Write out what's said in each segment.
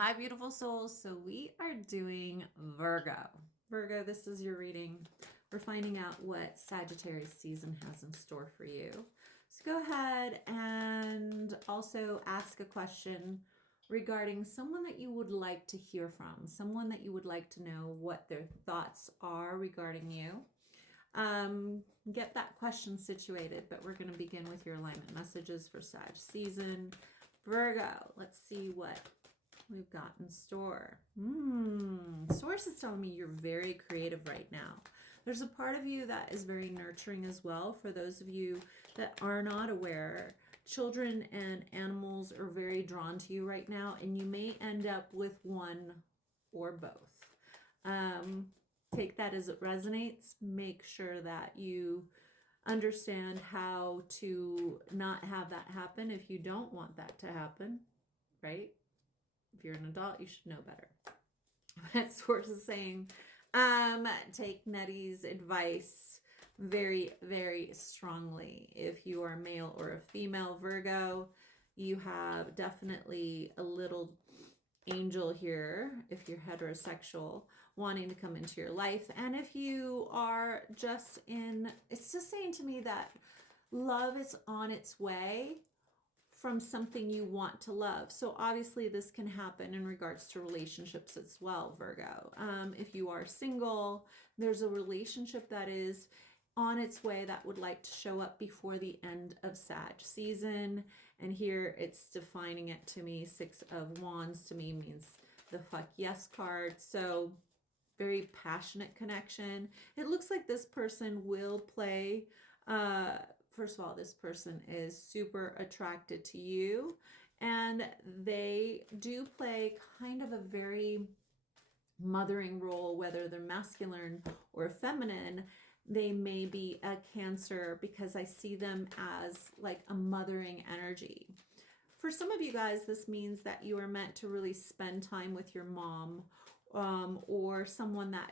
Hi, beautiful souls. So we are doing Virgo. Virgo, this is your reading. We're finding out what Sagittarius season has in store for you. So go ahead and also ask a question regarding someone that you would like to hear from, someone that you would like to know what their thoughts are regarding you. Get that question situated, but we're going to begin with your alignment messages for Sag season. Virgo, let's see what we've got in store. Source is telling me you're very creative right now. There's a part of you that is very nurturing as well. For those of you that are not aware, children and animals are very drawn to you right now, and you may end up with one or both. Take that as it resonates. Make sure that you understand how to not have that happen if you don't want that to happen, right? If you're an adult, you should know better. That source is saying, take Nety's advice very, very strongly. If you are a male or a female Virgo, you have definitely a little angel here if you're heterosexual wanting to come into your life. And if you are just it's just saying to me that love is on its way from something you want to love. So obviously this can happen in regards to relationships as well, Virgo. If you are single, there's a relationship that is on its way that would like to show up before the end of Sag season. And here it's defining it to me. 6 of Wands to me means the fuck yes card. So very passionate connection. It looks like this person will play first of all, this person is super attracted to you, and they do play kind of a very mothering role, whether they're masculine or feminine. They may be a Cancer because I see them as like a mothering energy. For some of you guys, this means that you are meant to really spend time with your mom or someone that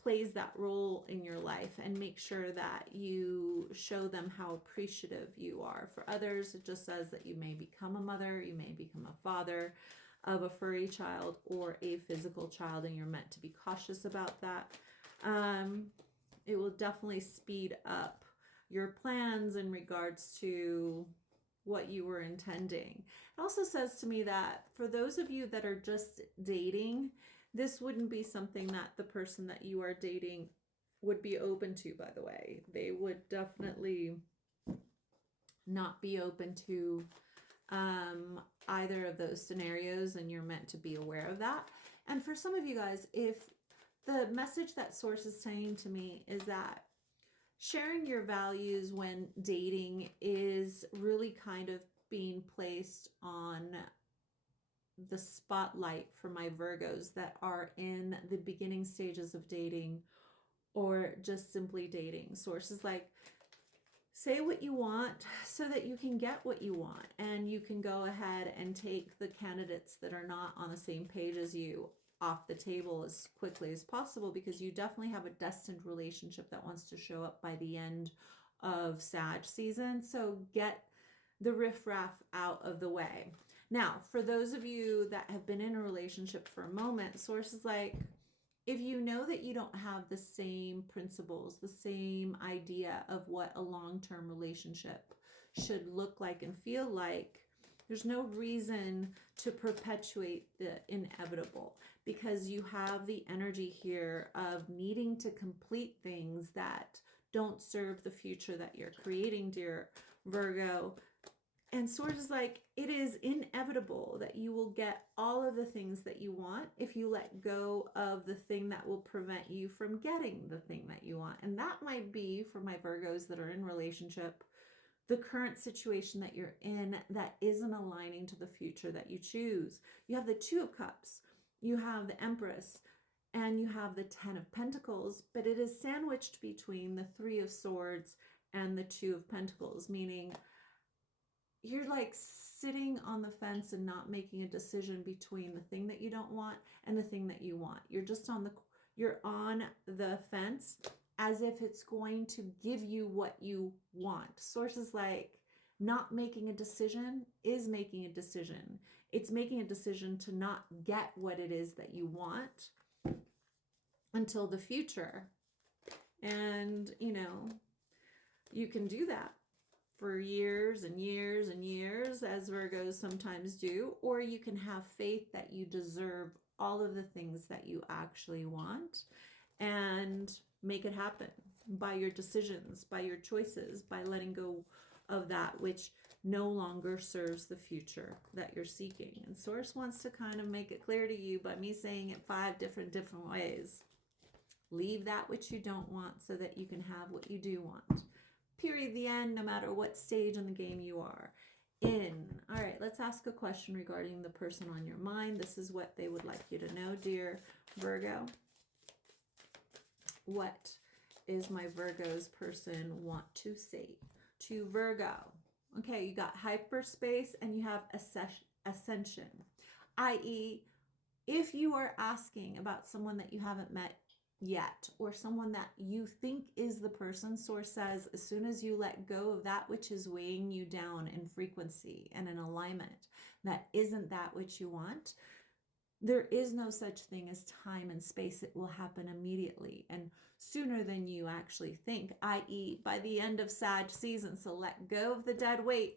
plays that role in your life, and make sure that you show them how appreciative you are. For others, it just says that you may become a mother, you may become a father of a furry child or a physical child, and you're meant to be cautious about that. It will definitely speed up your plans in regards to what you were intending. It also says to me that for those of you that are just dating, this wouldn't be something that the person that you are dating would be open to, by the way. They would definitely not be open to either of those scenarios, and you're meant to be aware of that. And for some of you guys, if the message that source is saying to me is that sharing your values when dating is really kind of being placed on the spotlight for my Virgos that are in the beginning stages of dating or just simply dating. Sources like, say what you want so that you can get what you want, and you can go ahead and take the candidates that are not on the same page as you off the table as quickly as possible, because you definitely have a destined relationship that wants to show up by the end of Sag season. So get the riffraff out of the way. Now, for those of you that have been in a relationship for a moment, sources like, if you know that you don't have the same principles, the same idea of what a long-term relationship should look like and feel like, there's no reason to perpetuate the inevitable, because you have the energy here of needing to complete things that don't serve the future that you're creating, dear Virgo. And Source is like, it is inevitable that you will get all of the things that you want if you let go of the thing that will prevent you from getting the thing that you want. And that might be, for my Virgos that are in relationship, the current situation that you're in that isn't aligning to the future that you choose. You have the 2 of Cups, you have the Empress, and you have the 10 of Pentacles, but it is sandwiched between the 3 of Swords and the 2 of Pentacles, meaning you're like sitting on the fence and not making a decision between the thing that you don't want and the thing that you want. You're just you're on the fence as if it's going to give you what you want. Sources like, not making a decision is making a decision. It's making a decision to not get what it is that you want until the future. And, you can do that for years and years and years, as Virgos sometimes do, or you can have faith that you deserve all of the things that you actually want and make it happen by your decisions, by your choices, by letting go of that which no longer serves the future that you're seeking. And Source wants to kind of make it clear to you by me saying it 5 different ways. Leave that which you don't want so that you can have what you do want. Period. The end, no matter what stage in the game you are in. All right, let's ask a question regarding the person on your mind. This is what they would like you to know, dear Virgo. What is my Virgo's person want to say to Virgo? Okay, you got hyperspace and you have ascension, i.e., if you are asking about someone that you haven't met yet, or someone that you think is the person, Source says, as soon as you let go of that which is weighing you down in frequency and in alignment, that isn't that which you want, there is no such thing as time and space. It will happen immediately and sooner than you actually think, i.e. by the end of Sag season. So let go of the dead weight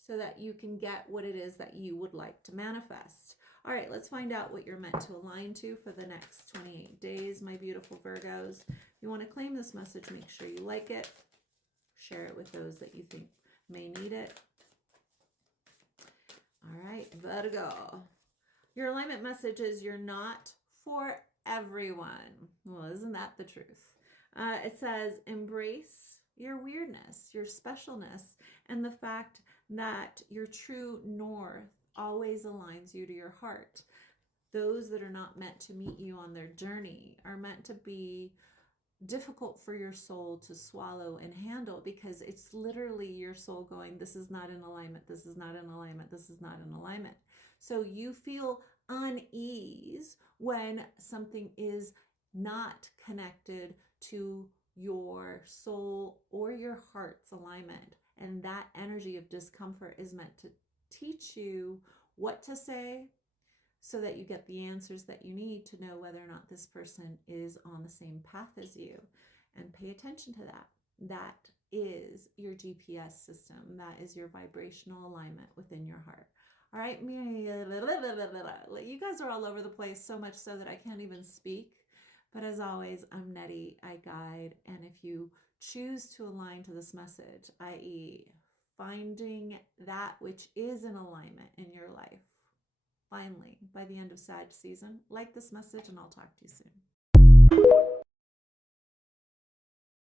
so that you can get what it is that you would like to manifest. All right, let's find out what you're meant to align to for the next 28 days, my beautiful Virgos. If you want to claim this message, make sure you like it. Share it with those that you think may need it. All right, Virgo. Your alignment message is you're not for everyone. Well, isn't that the truth? It says embrace your weirdness, your specialness, and the fact that your true north always aligns you to your heart. Those that are not meant to meet you on their journey are meant to be difficult for your soul to swallow and handle, because it's literally your soul going, this is not in alignment, this is not in alignment, this is not in alignment. So you feel unease when something is not connected to your soul or your heart's alignment. And that energy of discomfort is meant to teach you what to say so that you get the answers that you need to know whether or not this person is on the same path as you. And pay attention to that. That is your GPS system. That is your vibrational alignment within your heart. All right, you guys are all over the place, so much so that I can't even speak. But as always, I'm Nety, I guide. And if you choose to align to this message, i.e., finding that which is in alignment in your life, finally, by the end of Sag season, like this message, and I'll talk to you soon.